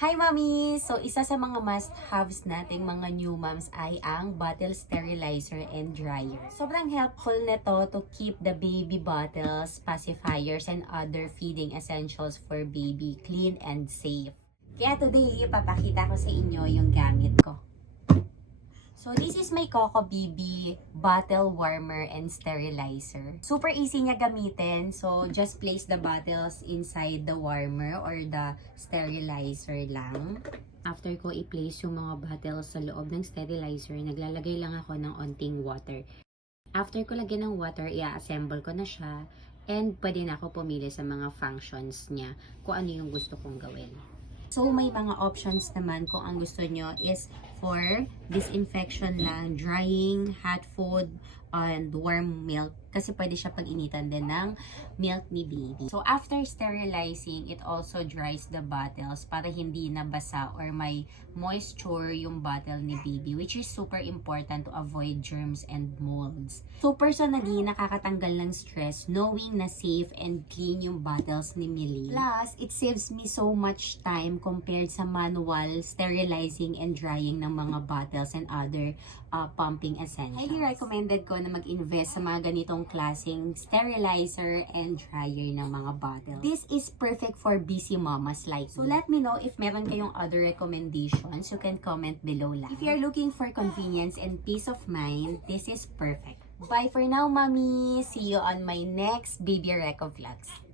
Hi Mami! So isa sa mga must-haves nating mga new moms ay ang bottle sterilizer and dryer. Sobrang helpful nito to keep the baby bottles, pacifiers, and other feeding essentials for baby clean and safe. Kaya today, ipapakita ko sa inyo yung gamit ko. So this is my Coco BB bottle warmer and sterilizer. Super easy niya gamitin. So just place the bottles inside the warmer or the sterilizer lang. After ko i-place yung mga bottles sa loob ng sterilizer, naglalagay lang ako ng onting water. After ko lagyan ng water, i-assemble ko na siya. And pwede na ako pumili sa mga functions niya kung ano yung gusto kong gawin. So, may mga options naman kung ang gusto nyo is for disinfection lang, drying, hot food, and warm milk. Kasi pwede siya pag-initan din ng milk ni baby. So, after sterilizing, it also dries the bottles para hindi nabasa or may moisture yung bottle ni baby, which is super important to avoid germs and molds. So, personally, nakakatanggal ng stress knowing na safe and clean yung bottles ni Millie. Plus, it saves me so much time compared sa manual sterilizing and drying ng mga bottles and other pumping essentials. Highly recommended ko na mag-invest sa mga ganitong klaseng sterilizer and dryer ng mga bottles. This is perfect for busy mamas like me. So let me know if meron kayong other recommendations. You can comment below lang. If you're looking for convenience and peace of mind, this is perfect. Bye for now, mommy. See you on my next Baby Reco vlogs.